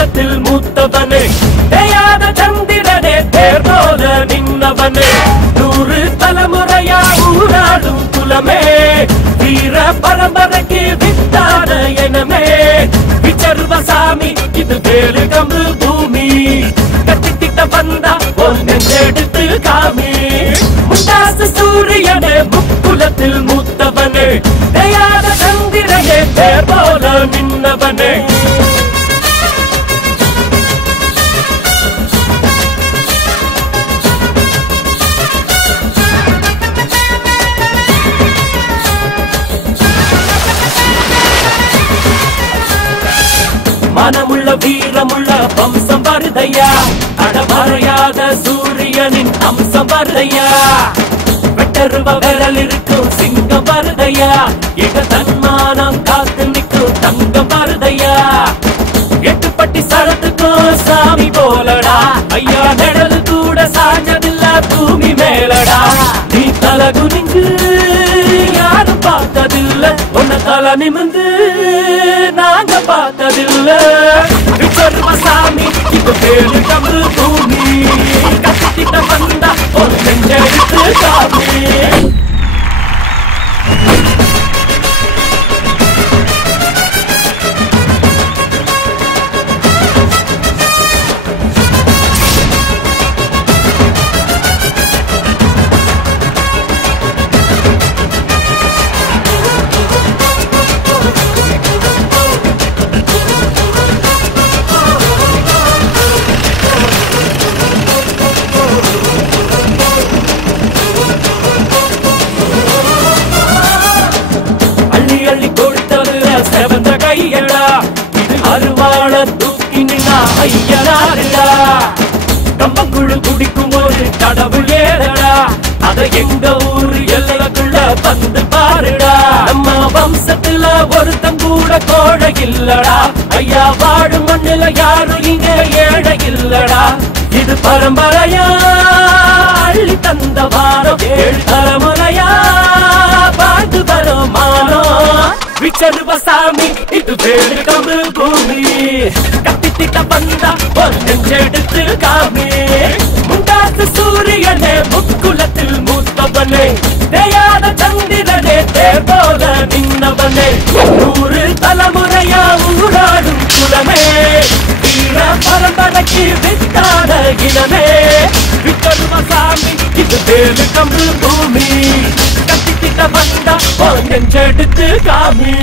முக்குலத்தில் மூத்தவனே தேயாத சந்திரனே தேர் போல நின்னவனே 100 தலைமுறையா ஊராடும் குலமே வீர பரம்பரைக்கு வித்தான எனமே விச்சர்வசாமி இது வேலு கம்பு பூமி கட்டித்திட்ட வந்தா ஒன்னெடுத்து காமி முண்டாசு சூரியனே முக்குலத்தில் மூத்தவனே தேயாத சந்திரனே தேர் போல நின்னவனே மனமுள்ள வீரமுள்ள வம்சம் வருதையா அடமறையாத சூரியனின் அம்சம் வருதையா வெட்டருவ விரல் இருக்கும் சிங்கம் வருதையா எங்க தன்மானம் காத்து நிற்கும் தங்கம் வருதையா எட்டுப்பட்டி சரத்துக்கும் சாமி போலடா ஐயா நிழல் கூட சாஞ்சதில்ல பூமி மேலடா நீ தலை குனிஞ்சு யாரும் பார்த்ததில்ல உன்ன தலை நிமிந்து நாங்க பார்த்ததில்ல விச்சர்வசாமி இது வேலு கம்பு பூமி கத்திட்ட வந்தா ஒரு நெஞ்செடுத்து காமி செவந்த கையடா இது அருவாள தூக்கி நின்னா ஐயனாருடா கம்பக்குழு குடிக்கும் போது கடவுள் ஏறடா அத எங்க ஊரு எல்லைக்குள்ள வந்து பாருடா நம்ம வம்சத்துல ஒருத்தம் கூட கோழை இல்லடா ஐயா வாழும் மண்ணுல யாரும் இங்க ஏழை இல்லடா இது பரம்பரையா அள்ளி தந்த வாரம் 7 தலைமுறையா பாட்டு வரும் மானம் விச்சர்வசாமி இது வேலு கம்பு பூமி கத்தித்திட்ட வந்தா ஒன்னெடுத்து காமி முண்டாசு சூரியனே முக்குலத்தில் மூத்தவனே தேயாத சந்திரனே தேர் போல நின்னவனே 100 தலைமுறையா ஊராடும் குலமே வீர பரம்பரைக்கு வித்தான இனமே விச்சர்வசாமி இது வேலு கம்பு பூமி கத்தித்திட்ட வந்தா ஒன்னெடுத்து காமி